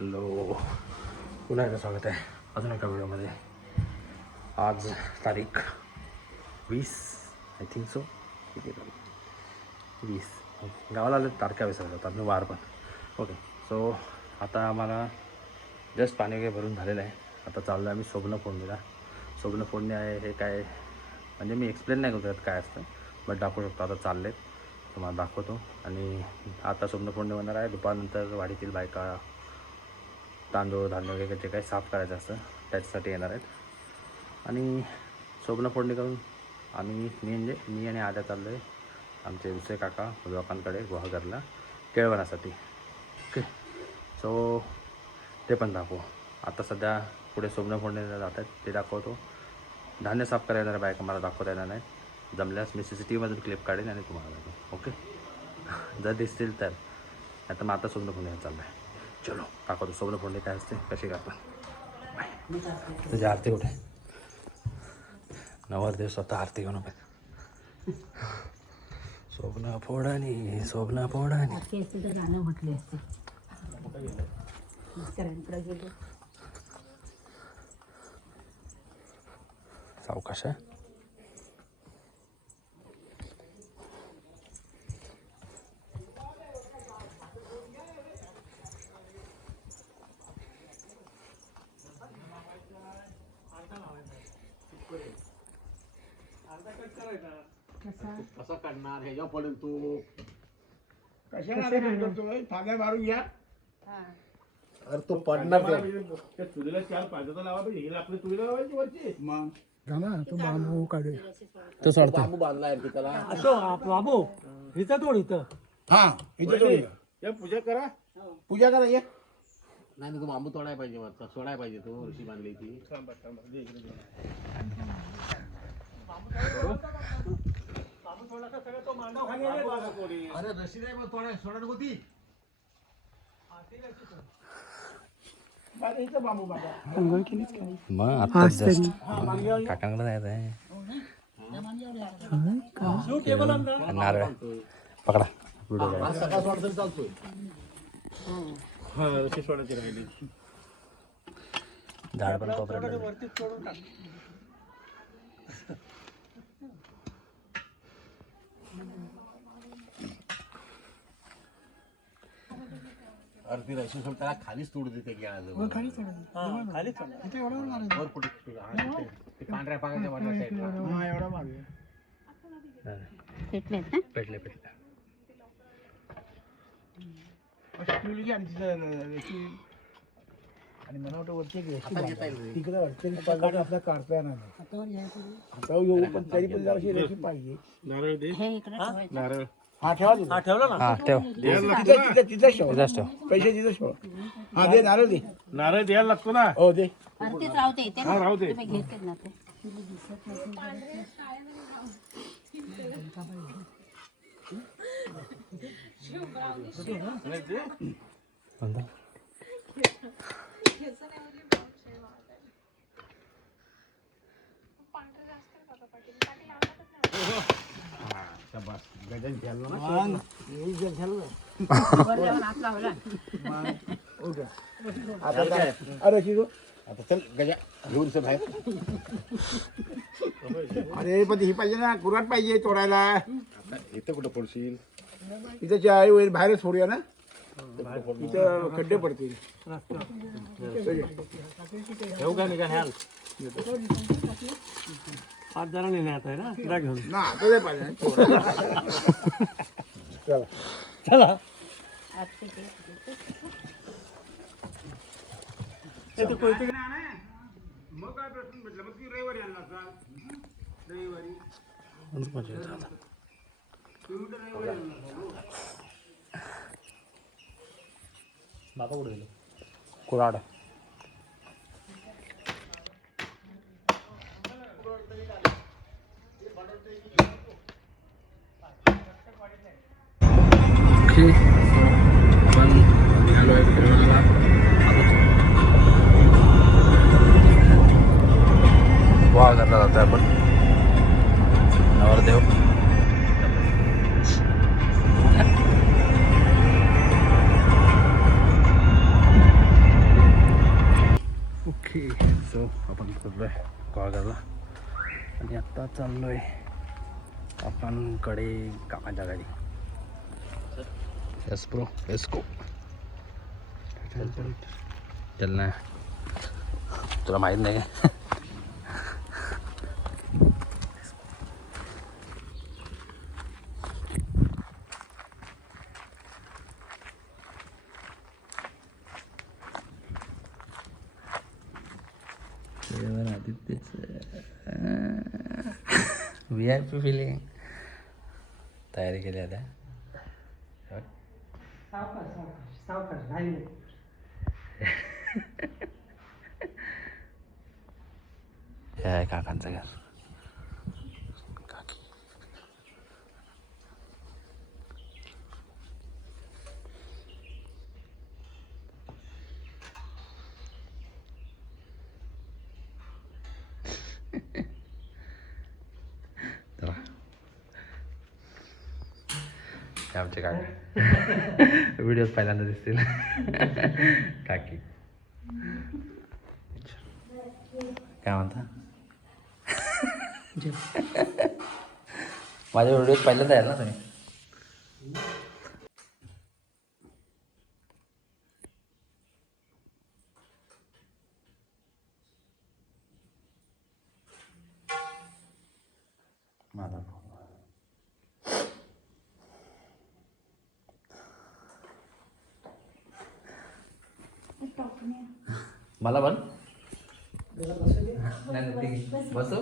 Hello, पुन्हा एकदा स्वागत आहे अजून एका व्हिडिओमध्ये. आज तारीख 20 आय थिंक सो. किती तारीख 20. गावाला आले तारखा विसरलो होता मी, वार पण. ओके, सो आता आम्हाला जस्ट पाणी वगैरे भरून झालेलं आहे. आता चाललो आहे आम्ही स्वप्न फोडणीला. स्वप्न फोडणी आहे हे काय म्हणजे मी एक्सप्लेन नाही करू शकत काय असतं, बट दाखवू शकतो. आता चालले तुम्हाला दाखवतो. आणि आता स्वप्न फोडणी होणार आहे. दुपारनंतर वाडीतील बायका तांदूळ धान्य वगैरे जे काही साफ करायचं असतं त्याच्यासाठी येणार आहेत. आणि स्वप्न फोडणी करून मी आणि आद्या चाललो आहे आमचे दुसरे काका लोकांकडे गुहागरला केळवण्यासाठी. ओके, सो ते पण दाखवू. आता सध्या पुढे स्वप्न फोडणीला जात आहेत ते दाखवतो. धान्य साफ करायला येणार बायका मला दाखवता येणार नाही. जमल्यास मी CCTVमधून क्लिप काढेन आणि तुम्हाला दाखवतो. ओके, जर दिसतील तर. आता मग आता स्वप्न फोडणीला चाललं आहे. चलो दाखवतो स्वप्न फोडणी काय असते, कशी करतात. बाय. तुझी आरती कुठे? नवरदेव स्वतः आरती घेऊन पाहिजे. स्वप्न फोडानी स्वप्न फोडानी गाणं म्हटले असते. सावकाश आहे. कसा करणार ह्याच्या पडेल तू कशाला मारून घ्या. अरे तो पडणार त्या चुलीला 4 पायदा लावा पाहिजे. हिला आपली चुलीला लावायची वरची. मग तो बांबू काढू तो सोडतो. बांबू बांधला आहे त्याला. असं बाबू इथं तोड इथं. हा या पूजा करा. पूजा करा या. नाही तो बांबू तोडायला पाहिजे, वरचा सोडायला पाहिजे. तो ऋषी बांधली ती. अरे रशी नाही तोडाय सोडायला होती. बांबू बाबा मग आता जस्ट काकांकडे जायचं आहे. नारळ पकडा. व्हिडिओ सकाळ सोडा तरी चालतोय. रशी सोडायची राहिली. झाड पण कोपऱ्यात. अरे ती रशी सोड त्याला खालीच तोड देते गेला खाली वर कुठे ते पांढऱ्या पाण्याच्या वरच्या साईडला. एवढा मागे पेटले आणि मला वाटतं वरती आता घेता येईल. तिकडे वरती पडला आपला काढता येणार नाही. हातावर येऊ पण तरी पण जराशी रेशी पाहिजे. नारळ दे. नारळ हा ठेवा तू. ठेवलं ना. हां ठेव. तिथं ठेव. जास्त ठेव. पैसे तिथं ठेव. हा दे नारळ दे. नारळ द्यायला लागतो ना. हो दे. हा राहू दे. गजन खेळला अरे शिरो आता चल गजा घेऊन चल बाहेर. अरे पण ही पाहिजे ना, कुराट पाहिजे तोडायला. इथं कुठं पडशील. इथं चाळी होईल, बाहेरच सोडूया ना. इथं खड्डे पडतील. ठेवू का निघाल 5 जणांनी नाही आता ना तिला घेऊन. ना आता नाही पाहिजे. चला चला मग काय प्रश्न भेटला. मग ती रविवारी आणला का? रविवारी बाबा कुठे गेलो? कुराड. आपण निघालो आहे केळवणाला. गोवा करला जातो आपण. नवरदेव सो आपण पोचलो आहे कॉळगावला आणि आत्ता चाललो आहे आपण कडे कामाच्या गाडी. यस प्रो एस्को चल ना, तुला माहीत नाही का? VIP फिलिंग तयारी केली आता. हे आहे काकांचं घर. काकी चला. हे आमचे काका व्हिडिओत पहिल्यांदा दिसतील. काकी काय म्हणता? माझ्या व्हिडिओत पहिल्यांदा आहे ना तुम्ही? माझा मला बन बसू.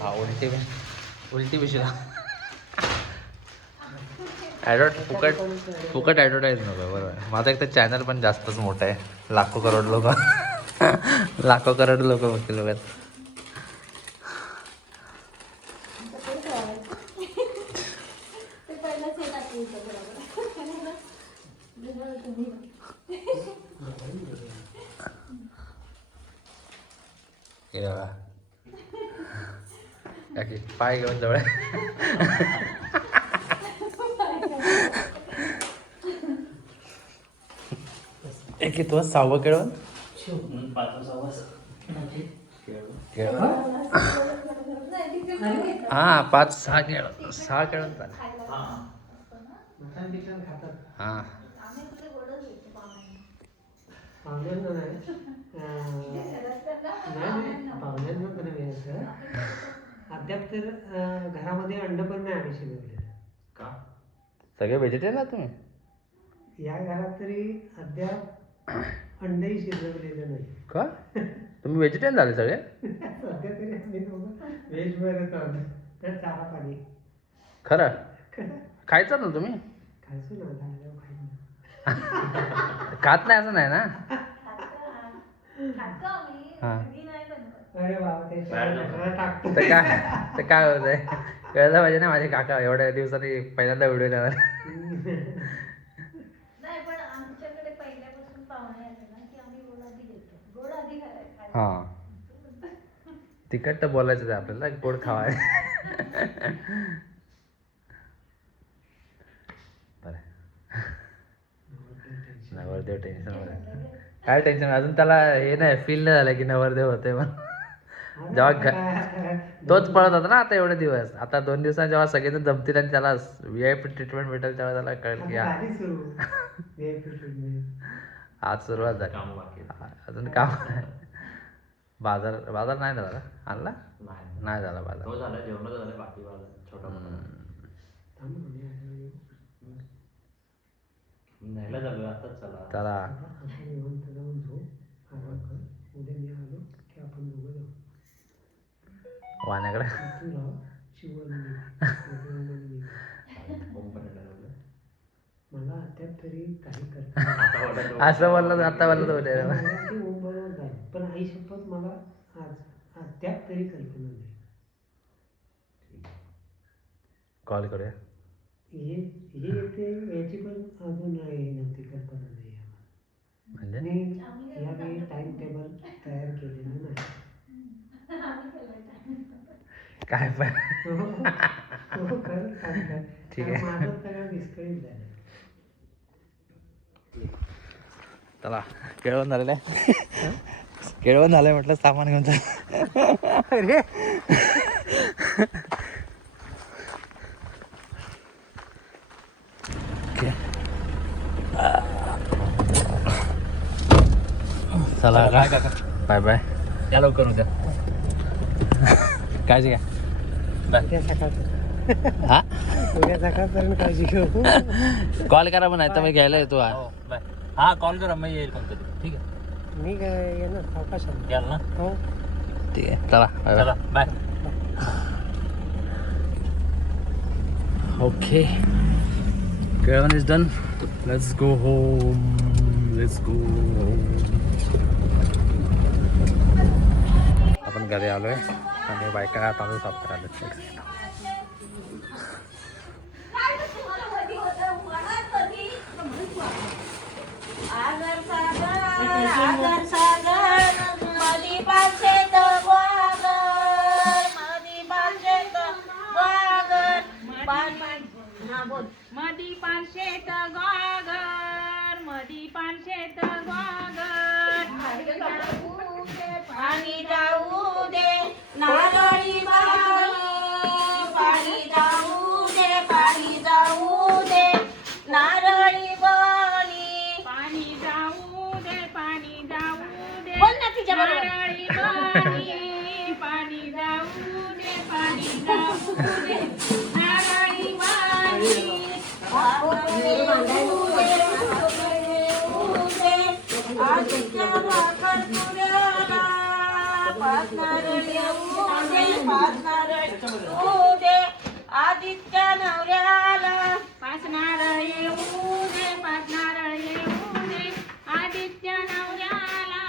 हा उलटी पिशवी फुकट ॲडव्हर्टाईज नको. बरोबर. माझा एक तर चॅनल पण जास्तच मोठं आहे. लाखो करोड लोक बघतील बघत. पाय घेऊन जवळ एक तू 6वं केळवण हा 5-6 केळवण 6 केळवण चालेल. हा अद्याप तर घरामध्ये अंड पण नाही आम्ही शिजवलेलं. का? सगळे व्हेजिटेरियन आहात तुम्ही? या घरात तरी अद्याप अंडही शिजवलेलं नाही. का? तुम्ही व्हेजिटेरियन झाले सगळे? सध्या तरी आम्ही दोघं व्हेजवरच आहोत. चारा पाणी खरं खायचं ना तुम्ही? खायचो ना, झाल्यावर खायचं. खात नाही असं नाही ना? हां अरे बाबा ते टाकतो. तर काय होत आहे कळलं पाहिजे ना. माझे काका एवढ्या दिवसांनी पहिल्यांदा व्हिडिओ द्यावा. हां तिखट तर बोलायचं आहे आपल्याला, गोड खावाय. बरं नवरदेव टेन्शन मध्ये. काय टेन्शन अजून त्याला हे नाही, फील नाही झालं की नवरदेव होते. मग जेव्हा तोच पळत होता ना आता एवढे दिवस. आता 2 दिवसांनी जेव्हा सगळेजण जमतील आणि त्याला VIP ट्रीटमेंट भेटेल तेव्हा त्याला कळेल की आज सुरुवात झाली. अजून काम बाजार नाही झाला. आणला नाही झाला बाजार. झाला जेवण झालं, बाकी बाजार छोटा न्यायला झालं आताच. चला त्याला उद्या मी आलो की आपण दोघं जाऊ वाण्याकडे. मला अद्याप तरी काही करता असं बोललं आता बोललं होते. पण आई शपथ मला आज तरी कल्पना नाही. कॉल करूया. हे येते याची पण अजून नव्हती कल्पना नाही आम्हाला. म्हणजे मी यावेळी टाइम टेबल तयार केलेलं नाही. काय पण हो, खरंच सांगताय. ठीक आहे. कारण माझं सगळं विस्कळीत झालं. चला केळवण झालेलं आहे. केळवण झालंय म्हटलं सामान घेऊन जा. अरे चला बाय बाय. या लवकर उद्या. काळजी घ्या. उद्या सकाळचं हा उद्या सकाळपर्यंत काळजी घेऊ. कॉल करा पण नाही तर मी घ्यायला येतो. हा कॉल करा मी येईल पण कधी. ठीक आहे. मी काय येणार अवकाशाने. याल ना. हो. ठीक आहे चला चला बाय. ओके केळवण is done. Let's go home. Let's go home. आपण घरी आलोय आणि बायका तांदूळ साफ करायला. आगर सागर मधी पाचशेत वागर मधी पाचशेत वागर हा बोल मधी पाचशेत वागर मधी पाचशेत वागर पाणी जाऊ दे नारळी पाणी जाऊ दे पाणी जाऊ दे नारळी पाणी पाणी जाऊ दे पाणी जाऊ दे बोल ना तिच्या नारळी पाणी पाणी जाऊ दे पाणी जाऊ दे नारळी पाणी आदित्य भाकर तुऱ्याला पाच नारळ येऊ दे पाच नारळ येऊ दे आदित्य नवऱ्याला पाच नारळ येऊ दे पाच नारळ येऊ दे आदित्य नवऱ्याला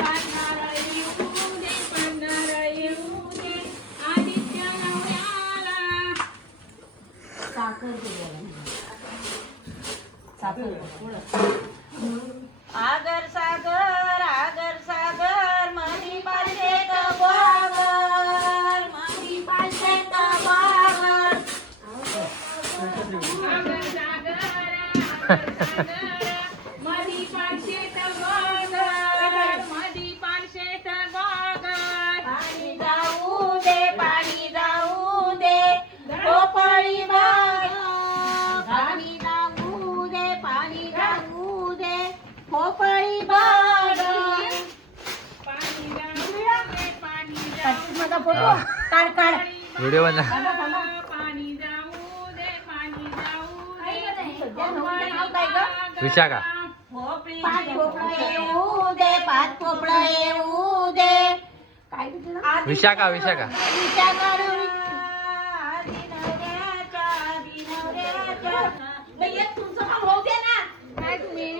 पाच नारळ येऊ दे पाच नारळ येऊ दे आदित्य नवऱ्याला आगर सागर मधी पाचशेत वागर मधी पाचशेत वागर आगर सागर मधी पाचशेत वागर मधी पाचशेत वागर पाणी जाऊ दे गोपाळी बाग पाणी जाऊ दे गोपाळी बाग पाणी जाऊ दे माझा फोटो काढ व्हिडिओ बंद. पाणी जाऊ दे विशाखा पाच पोपळा येऊ दे काय विशाखा तुमचं काम होऊ दे ना. काय तुम्ही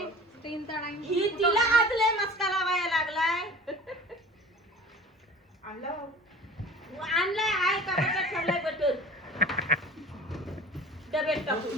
ही तिला आज लय मस्का लावायला लागलाय. आणलाय आहे का बटन ठेवलाय बटन डब्यात टाकून